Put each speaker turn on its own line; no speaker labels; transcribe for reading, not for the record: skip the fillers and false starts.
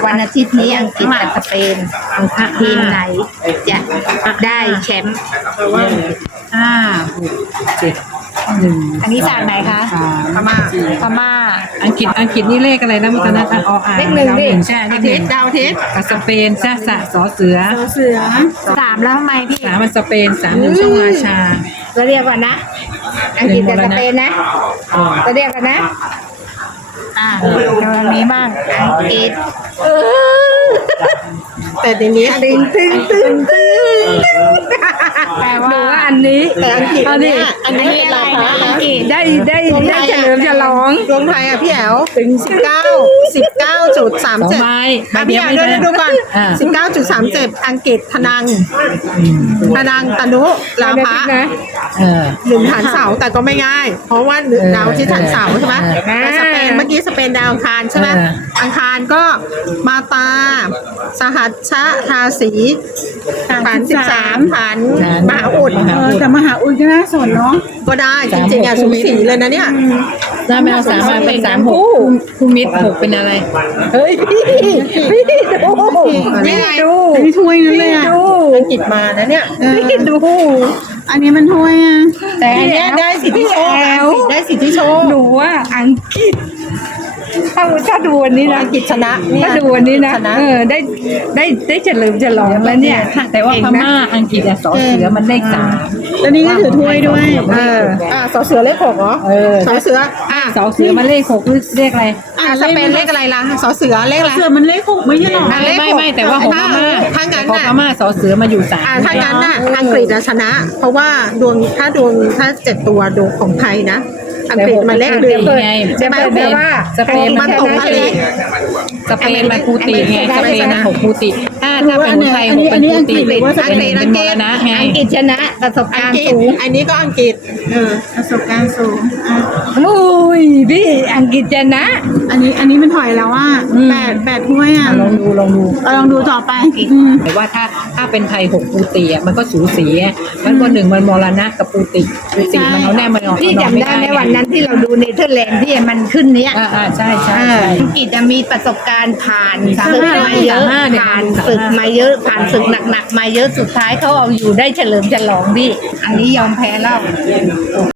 วันอาทิตย์นี้อังกฤษกับสเปนทีมไหนจะได้แชมป์
อันนี้จากไหนคะ
พม่า
พม่า
อังกฤษนี่เลขอะไรนะมีตอนนั้นอ่าน
เลขหนึ่งดิ
ใช่เล
อา
ขห
ทิ
นึ่
ต
ง
ย์ดาวอาทิตย์
กับสเปนซะสะสอเสือ
สามแล้วทำไมพี่
3มันสเปน3ช่องราชา
เราเรียกก่อนนะ อังกฤษกับสเปนนะเราเรียกกันนะ
เดี๋ยวอันนี้บ้าง
อังกฤษ
แต่ทีนี้
ตึง
แปล
ห
ว่า
นูว่าอันนี้
แต่อังกฤษ
อันนี้
เนี่ยอันนี้เป็นราคา
อังกฤษ
ได้เฉลิมฉลอง
ดวงไทยอ่ะพี่แอ๋วถึง19.37
2 ใบ
อ่ะ
เดี
พี่
ยว
แอ๋ว
ไม่
ดูก่อน
อ่า
19.37 อังกฤษธนังตนุลาภะ
นะ
หนึ่งฐานเสาแต่ก็ไม่ง่าย เพราะว่าดาวที่ฐานเสาใช่ไหมแต่สเปนเมื่อกี้สเปนดาวอังคารใช่ไหมอังคารก็มาตา สหัชชะทาสีฐาน13ฐานมหาอุด
แต่มหาอุดก็น่าสนเนาะ
ก็ได้จริงๆอ่ะสูสีเลยนะเนี่ย
ถ้าไม่เอา3มาเป็น3 6คู่มิตร6เป็นอะไร
เฮ้ยพี่ดู
นี่ไง
ดู
อันนี้ถ้วยนั่นเลยอ่ะ
ดู
อังกฤษมานะเนี่ย
พี่ดู
อันนี้มันถ้วยอ่ะ
แต่อันเนี้ยได้สิทธิโชคได้สิทธิโชค
หนูว่าอังกฤษถ้าดูอันนี้นะ
อังกฤษชนะเนี่ย
ถ้าดูอันนี้นะ
ชนะ
ได้เฉลิมฉลองแล้วเนี่ย
แต่ว่าพม่าอังกฤษสอเสือมันเลข3
แล้วนี่ก็ถือถ้วยด้วย
สอเสือเลข6เหรอสอเสือ
สอเสือมันเลข6หรือเลขอะไร
สเปนเลขอะไรล่ะสอเสือเลขอะไร
เสือมันเลขหกไม่ใช่หรอ
เลข
ไม่แต่ว่าของพม่า
ถ้างั้น
ของ
น่ะ
พม่าสอเสือมาอยู่3
ถ้างั้นน่ะอังกฤษจะชนะ เพราะว่าถ้า7ตัวดวงของไทยนะอังกฤษมันเลขเดือน
ใช่ไหมแปลว่า
สเปน
มันตกทะเล
สเปนมันปูติไงสเปนนะ6ปูติถ้าเป็นคนไทย6เป็นปูติเป็นมรณะไง
อังกฤษชนะประสบ
อั
กาง รณ์
กฤษ
สูง
อันนี้ก็อังกฤษ
ประสบการณ์สูงอ่ะ
อุ้ยพี่อังกฤษชนะ
อันนี้มันถอยแล้วอ่ะแปดถ้วยอ่ะ
ลองดู
ลองดูต่อไป
แต่ว่าถ้าเป็นไทย6ปูติมันก็สูสีมันก็1มันมรณะกับปูติปูติมันเอาแน่มันเอา
พี่จำได้ในวันนั้นที่เราดูเนเธอร์แลนด์ที่มันขึ้นเนี้ย
ใช่
อังกฤษจะมีประสบการณ์ผ่านศึกมาเยอะผ่านศึกมาเยอะผ่านศึกหนักๆมาเยอะสุดท้ายเขาเอาอยู่ได้เฉลิมฉลองพี่อันนี้ยอมแพ้แล้ว